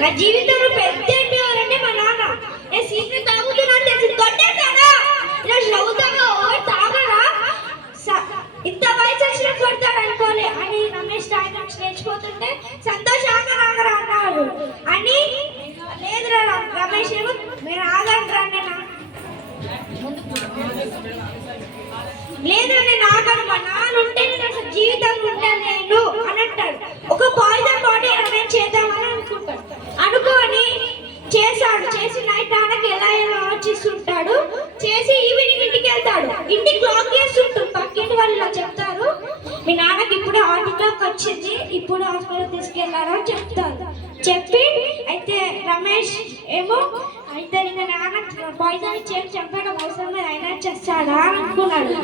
నా జీవితంలో పెద్ద ఎవరంటే మా నాన్న. నేను సీక్రెట్ తాగుతున్నా తెలిసి కొట్టేశాడా? ఇలా చదువుతాగా తాగడా? ఇంత వయసు వచ్చిన కొడతాడు అనుకోలే అని రమేష్ తాగడానికి నేర్చుకోతుంటే సంతోష్ ఆగరా అన్నారు అని. లేదురా రమేష్ ఏమో నేను ఆగండ్రా, లేదు నేను ఆగను, మా నాన్న ఉంటే నేను అసలు జీవితంలో ఉండలేను అని అంటాడు. ఒక పాయిజన్ బాడీ రమేష్ చేద్దామని అనుకొని చేశాడు. చేసి నైట్ నాన్నకి ఎలా ఆలోచిస్తుంటాడు. చేసి ఈవినింగ్ ఇంటికి వెళ్తాడు. ఇంటికి లాక్ చేస్తుంటాడు. పక్కింటి వాళ్ళు ఇలా చెప్తారు, మీ నాన్నకి ఇప్పుడే హార్ట్ అటాక్ వచ్చింది, ఇప్పుడు హాస్పిటల్ తీసుకెళ్లారు అని చెప్తారు. చెప్పి అయితే రమేష్ ఏమో అయితే ఇంకా నాన్న పాయిజన్ చేసి చంపడం అవసరం అయినా చేస్తాడా అనుకున్నాడు.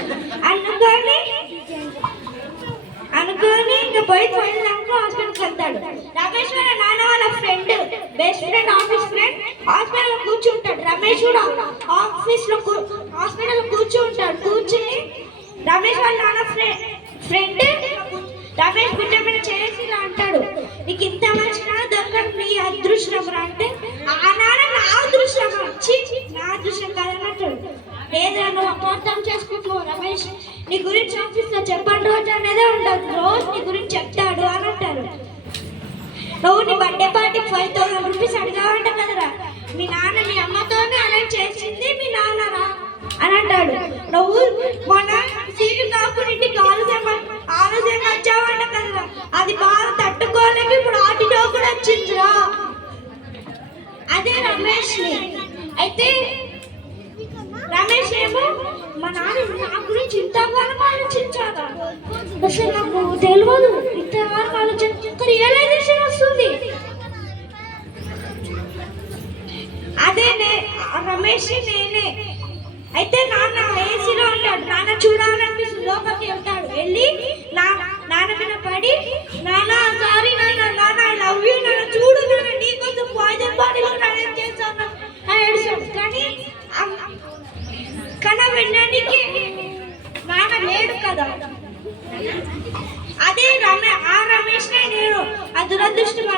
అనుకొని ఇంకా పోయినాక హాస్పిటల్కి వెళ్తాడు. రమేష్ వాళ్ళ నాన్న వాళ్ళ friend, best friend, office friend హాస్పిటల్లో కూర్చుంటాడు. రమేష్ కూడా హాస్పిటల్లో కూర్చుంటాడు. కూర్చుని రమేష్ వాళ్ళ నాన్న ఫ్రెండ్ రమేష్ బిడ్డ మీద చేసి అంటాడు, నీకు ఇంత మంచి నాన్న దొరకడం నీ అదృష్టం రా అంటే, ఆ నాన్న నా అదృష్టం వచ్చి నా అదృష్టం కాదని అంటాడు. లేదా నువ్వు అపార్థం చేసుకుంటున్నావు రమేష్, నీ గురించి ఆఫీస్లో చెప్పండి రోజు అనేదే ఉండదు, రోజు నీ గురించి చెప్తాడు అని అంటారు. నువ్వు నీ బర్త్డే పార్టీకి 5,000 రూపీస్ అడిగావంట కదరా, మీ నాన్న మీ అమ్మతోనే అరేంజ్ చేసింది మీ నాన్నరా అని అంటాడు. నువ్వు మొన్న సీటు కాకుండా ఇంటికి ఆలస్యం వచ్చావంట కదరా, అది బాగా తట్టుకోలేక ఇప్పుడు ఆటిలో కూడా వచ్చిందిరా. అదే రమేష్ని. అయితే రమేష్ ఏమో మా నాన్న నా గురించి ఇంతగానం ఆలోచించారా, అసలు నాకు తెలియదు ఇంతగానం ఆలోచించ రియలైజేషన్ వస్తుంది. అదే రమేష్ నేనే. అయితే నాన్న ఏసీలో ఉంటాడు. నాన్న చూడాలనిపిస్తుంది, లోపలికి వెళ్తాడు. వెళ్ళి నాన్న మీద పడి, నాన్న సారీ నాన్న ఐ లవ్ యూ నాన్న, చూడు నాన్న నీకోసం పాయిజన్ బాడీలో నాన్న చేస్తాను అని ఏడుస్తాడు. కానీ వినడానికి నాన్న లేడు కదా. అదే రమేష్ నేను ఆ దురదృష్టం